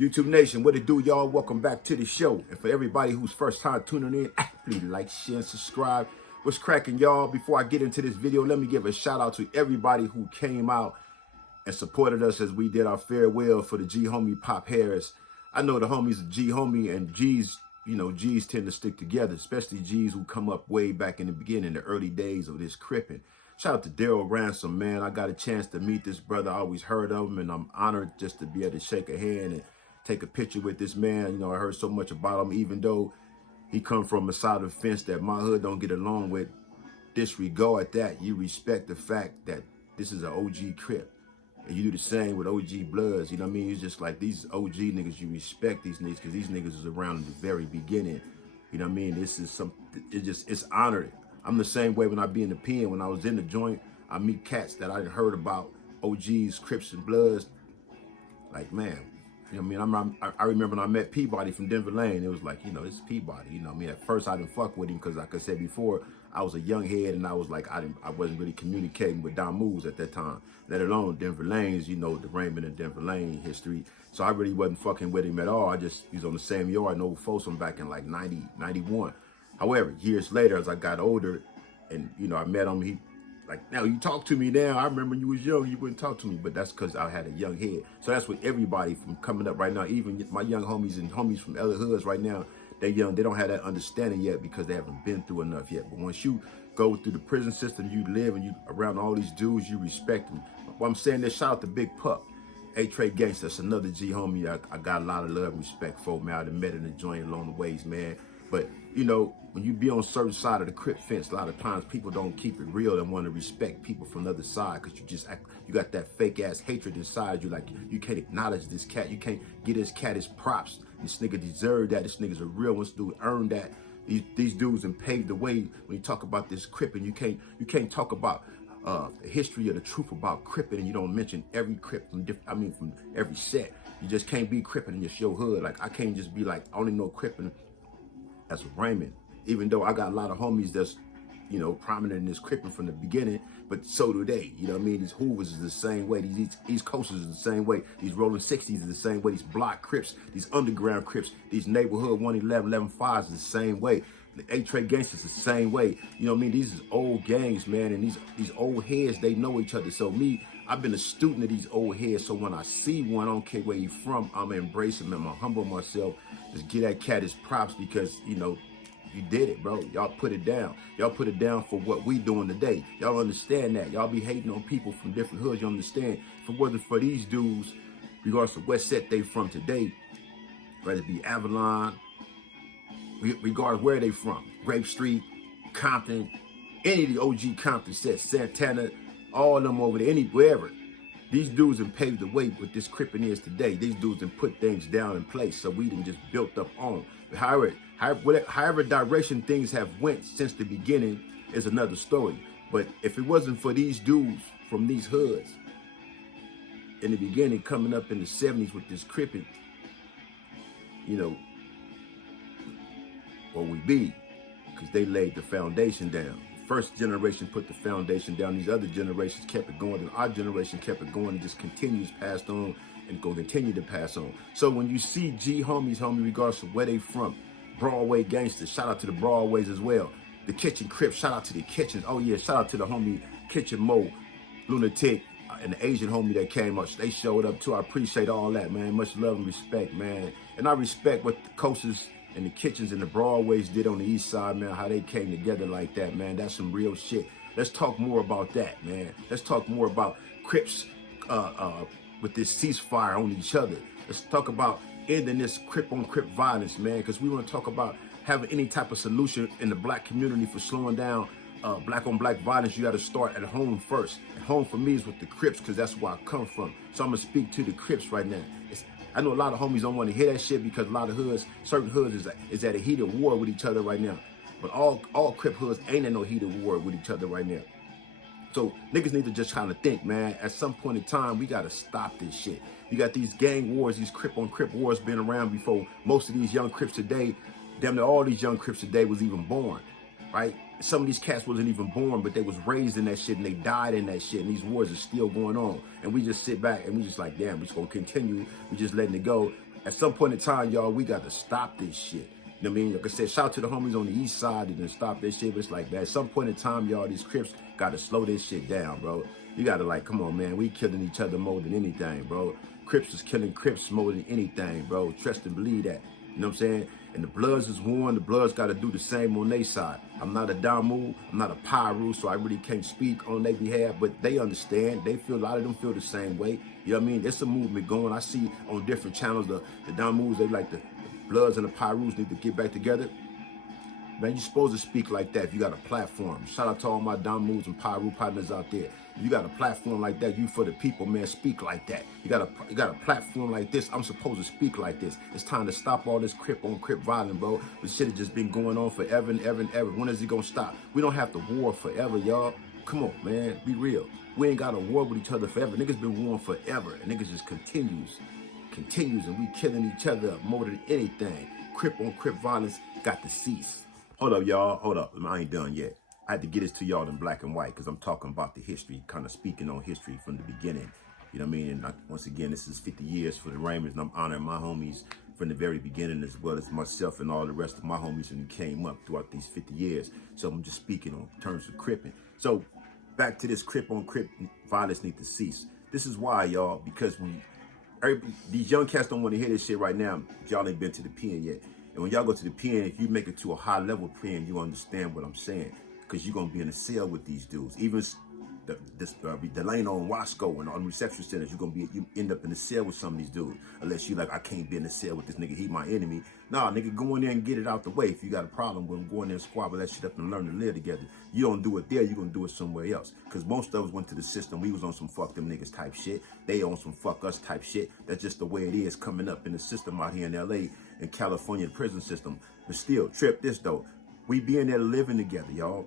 YouTube Nation, what it do, y'all? Welcome back to the show. And for everybody who's first time tuning in, please like, share, and subscribe. What's cracking, y'all? Before I get into this video, let me give a shout out to everybody who came out and supported us as we did our farewell for the G homie Pop Harris. I know the homies G homie and G's, you know, G's tend to stick together, especially G's who come up way back in the beginning, the early days of this cripping. Shout out to Daryl Ransom, man. I got a chance to meet this brother. I always heard of him, and I'm honored just to be able to shake a hand and take a picture with this man. You know, I heard so much about him, even though he come from a side of the fence that my hood don't get along with. Disregard that. You respect the fact that this is an OG Crip. And you do the same with OG Bloods, you know what I mean? It's just like these OG niggas, you respect these niggas because these niggas was around in the very beginning. You know what I mean? This is it's honored. I'm the same way when I be in the pen. When I was in the joint, I meet cats that I heard about, OGs, Crips, and Bloods. Like, man, you know what I mean? I remember when I met Peabody from Denver Lane, it was like, you know, this is Peabody. You know what I mean? At first, I didn't fuck with him because, like I said before, I was a young head and I was like, I wasn't really communicating with Don Moves at that time, let alone Denver Lanes, you know, the Raymond and Denver Lane history. So I really wasn't fucking with him at all. He was on the same yard in Old Folsom back in like 90, 91. However, years later, as I got older and, you know, I met him, he like, now you talk to me now. I remember when you was young, you wouldn't talk to me, but that's because I had a young head. So that's what everybody from coming up right now, even my young homies and homies from other hoods right now, they're young. They don't have that understanding yet because they haven't been through enough yet. But once you go through the prison system, you live and you around all these dudes, you respect them. What I'm saying is shout out to Big Pup. A-Trey Gangsta, that's another G homie I got a lot of love and respect for, man. I done met in the joint along the ways, man. But, you know, when you be on a certain side of the Crip fence, a lot of times people don't keep it real and want to respect people from the other side because you got that fake ass hatred inside you. Like, you can't acknowledge this cat. You can't get this cat his props. This nigga deserved that. This nigga's a real one. This dude earned that. These dudes and paved the way. When you talk about this Crippin', you can't talk about the history or the truth about Crippin' and you don't mention every Crip from from every set. You just can't be Crippin' in just your hood. Like, I can't just be like, I only know Crippin' as Raymond, even though I got a lot of homies that's, you know, prominent in this Crippin' from the beginning, but so do they. You know what I mean? These Hoovers is the same way. These East Coasters is the same way. These Rolling 60s is the same way. These block Crips, these underground Crips, these neighborhood 111, 11-5s is the same way. The A-Trey Gangsters is the same way. You know what I mean? These is old gangs, man, and these old heads, they know each other. So me, I've been a student of these old heads, so when I see one, I don't care where he's from, I'm embracing him. I'm humble myself. Just get that cat his props because, you know, you did it, bro. Y'all put it down. Y'all put it down for what we doing today. Y'all understand that. Y'all be hating on people from different hoods. You understand. If it wasn't for these dudes, regardless of what set they from today, whether it be Avalon, regardless where they from, Grape Street, Compton, any of the OG Compton sets, Santana, all of them over there, wherever. These dudes have paved the way with this Crippin' is today. These dudes have put things down in place, so we done just built up on. However direction things have went since the beginning is another story. But if it wasn't for these dudes from these hoods in the beginning, coming up in the 70s with this Crippin', you know, what we be, because they laid the foundation down. First generation put the foundation down. These other generations kept it going, and our generation kept it going and just continues passed on and gonna continue to pass on. So when you see G homies, regardless of where they from, Broadway gangsters, shout out to the Broadways as well. The Kitchen Crip, shout out to the Kitchens. Oh yeah, shout out to the homie Kitchen Mo, Lunatic, and the Asian homie that came up. They showed up too. I appreciate all that, man. Much love and respect, man. And I respect what the Coasters and the Kitchens and the Broadways did on the east side, man, how they came together like that, man. That's some real shit. Let's talk more about that, man. Let's talk more about Crips with this ceasefire on each other. Let's talk about ending this Crip on Crip violence, man, because we want to talk about having any type of solution in the black community for slowing down black on black violence. You got to start at home first. And home for me is with the Crips because that's where I come from. So I'm going to speak to the Crips right now. I know a lot of homies don't want to hear that shit because a lot of hoods, certain hoods is at a heated war with each other right now. But all Crip hoods ain't in no heated war with each other right now. So niggas need to just kind of think, man, at some point in time, we got to stop this shit. You got these gang wars, these Crip on Crip wars been around before most of these young Crips today, damn near all these young Crips today was even born, right? Some of these cats wasn't even born, but they was raised in that shit and they died in that shit. And these wars are still going on. And we just sit back and we just like, damn, we just gonna continue. We just letting it go. At some point in time, y'all, we got to stop this shit. You know what I mean? Like I said, shout out to the homies on the east side that didn't stop this shit. But it's like that. At some point in time, y'all, these Crips got to slow this shit down, bro. You got to like, come on, man. We killing each other more than anything, bro. Crips is killing Crips more than anything, bro. Trust and believe that. You know what I'm saying? And the Bloods is one. The Bloods got to do the same on their side. I'm not a Damu. I'm not a Pyru, so I really can't speak on their behalf. But they understand. They feel, a lot of them feel the same way. You know what I mean? It's a movement going. I see on different channels the Damus, they like the Bloods and the Pyrus need to get back together. Man, you're supposed to speak like that if you got a platform. Shout out to all my Damus and Pyru partners out there. If you got a platform like that, you for the people, man, speak like that. You got a platform like this, I'm supposed to speak like this. It's time to stop all this Crip on Crip violence, bro. This shit has just been going on forever and ever and ever. When is it gonna stop? We don't have to war forever, y'all. Come on, man, be real. We ain't got a war with each other forever. Niggas been warring forever, and niggas just continues, and we killing each other more than anything. Crip on Crip violence got to cease. Hold up, y'all. Hold up. I ain't done yet. I had to get this to y'all in black and white because I'm talking about the history, kind of speaking on history from the beginning. You know what I mean? And once again, this is 50 years for the Raymonds, and I'm honoring my homies from the very beginning, as well as myself and all the rest of my homies who came up throughout these 50 years. So I'm just speaking on terms of cripping. So back to this Crip on Crip violence need to cease. This is why, y'all, because these young cats don't want to hear this shit right now. Y'all ain't been to the pen yet. And when y'all go to the pen, if you make it to a high level pen, you understand what I'm saying. Because you're going to be in a cell with these dudes. Even Delano and Wasco and on reception centers, you end up in a cell with some of these dudes. Unless you like, I can't be in a cell with this nigga, he my enemy. Nah, nigga, go in there and get it out the way. If you got a problem with him, go in there and squabble that shit up and learn to live together. You don't do it there, you're going to do it somewhere else. Because most of us went to the system. We was on some fuck them niggas type shit. They on some fuck us type shit. That's just the way it is coming up in the system out here in LA and California prison system. But still, trip this though. We be in there living together, y'all.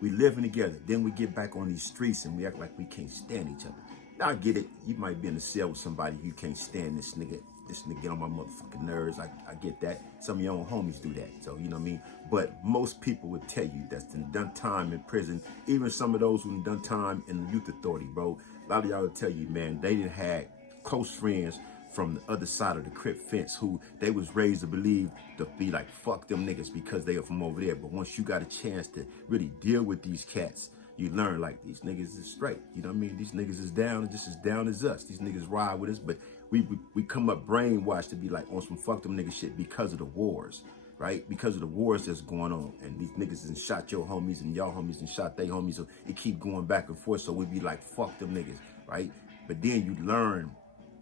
We living together. Then we get back on these streets and we act like we can't stand each other. Now I get it. You might be in a cell with somebody you can't stand this nigga. This nigga get on my motherfucking nerves. I get that. Some of your own homies do that. So, you know what I mean? But most people would tell you that's done time in prison. Even some of those who done time in the youth authority, bro. A lot of y'all will tell you, man, they didn't have close friends from the other side of the Crip fence who they was raised to believe to be like, fuck them niggas because they are from over there. But once you got a chance to really deal with these cats, you learn like these niggas is straight. You know what I mean? These niggas is down, just as down as us. These niggas ride with us, but we come up brainwashed to be like on some fuck them nigga shit because of the wars, right? Because of the wars that's going on. And these niggas done shot your homies and y'all homies and shot they homies. So it keep going back and forth. So we be like, fuck them niggas, right? But then you learn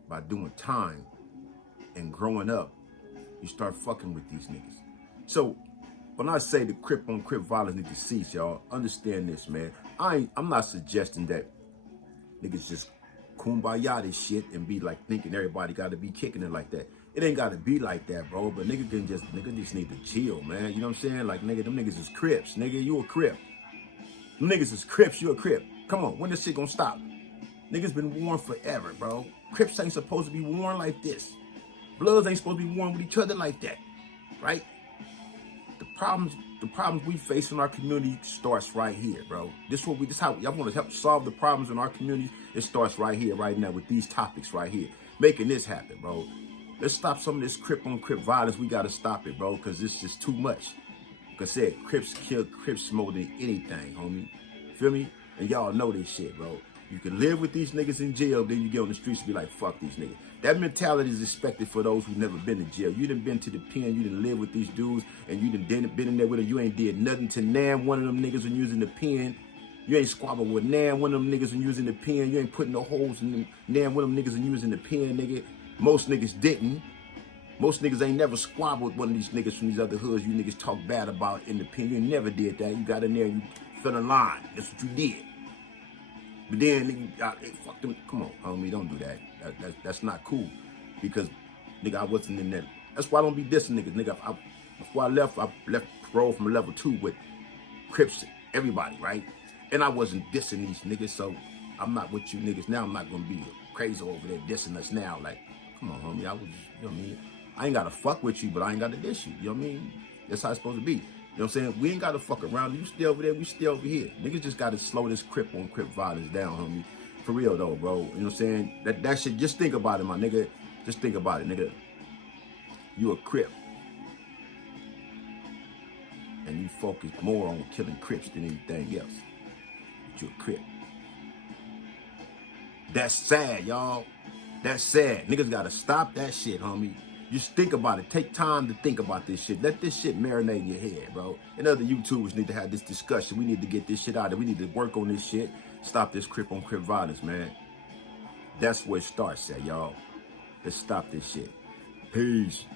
by doing time and growing up, you start fucking with these niggas. So when I say the Crip on Crip violence need to cease, y'all, understand this, man. I'm not suggesting that niggas just kumbaya this shit and be like thinking everybody got to be kicking it like that. It ain't got to be like that, bro. But nigga just need to chill, man. You know what I'm saying? Like, nigga, them niggas is Crips. Nigga, you a Crip. Them niggas is Crips, you a Crip. Come on, when this shit gonna stop? Niggas been warring forever, bro. Crips ain't supposed to be warring like this. Bloods ain't supposed to be warring with each other like that, right? The problems we face in our community starts right here, bro. This how y'all want to help solve the problems in our community. It starts right here, right now, with these topics right here, making this happen, bro. Let's stop some of this Crip on Crip violence. We gotta stop it, bro, because it's just too much. Like I said, Crips kill Crips more than anything, homie. Feel me? And y'all know this shit, bro. You can live with these niggas in jail, then you get on the streets and be like, fuck these niggas. That mentality is expected for those who never been to jail. You done been to the pen, you done live with these dudes, and you done been in there with them. You ain't did nothing to nan one of them niggas when using the pen. You ain't squabbled with nan one of them niggas when using the pen. You ain't putting no holes in nan one of them niggas when using the pen, nigga. Most niggas didn't. Most niggas ain't never squabbled with one of these niggas from these other hoods you niggas talk bad about in the pen. You never did that. You got in there, you fell in line. That's what you did. But then, nigga, hey, fuck them. Come on, homie, don't do that. That's not cool. Because, nigga, I wasn't in that. That's why I don't be dissing niggas. Nigga, before I left parole from level 2 with Crips, everybody, right? And I wasn't dissing these niggas, so I'm not with you niggas now. I'm not gonna be crazy over there dissing us now. Like, come on, homie, I was, you know what I mean? I ain't gotta fuck with you, but I ain't gotta diss you. You know what I mean? That's how it's supposed to be. You know what I'm saying? We ain't got to fuck around. You stay over there, we stay over here. Niggas just got to slow this Crip on Crip violence down, homie. For real, though, bro. You know what I'm saying? That shit, just think about it, my nigga. Just think about it, nigga. You a Crip. And you focus more on killing Crips than anything else. But you a Crip. That's sad, y'all. That's sad. Niggas gotta stop that shit, homie. Just think about it. Take time to think about this shit. Let this shit marinate in your head, bro. And other YouTubers need to have this discussion. We need to get this shit out there. We need to work on this shit. Stop this Crip on Crip violence, man. That's where it starts at, y'all. Let's stop this shit. Peace.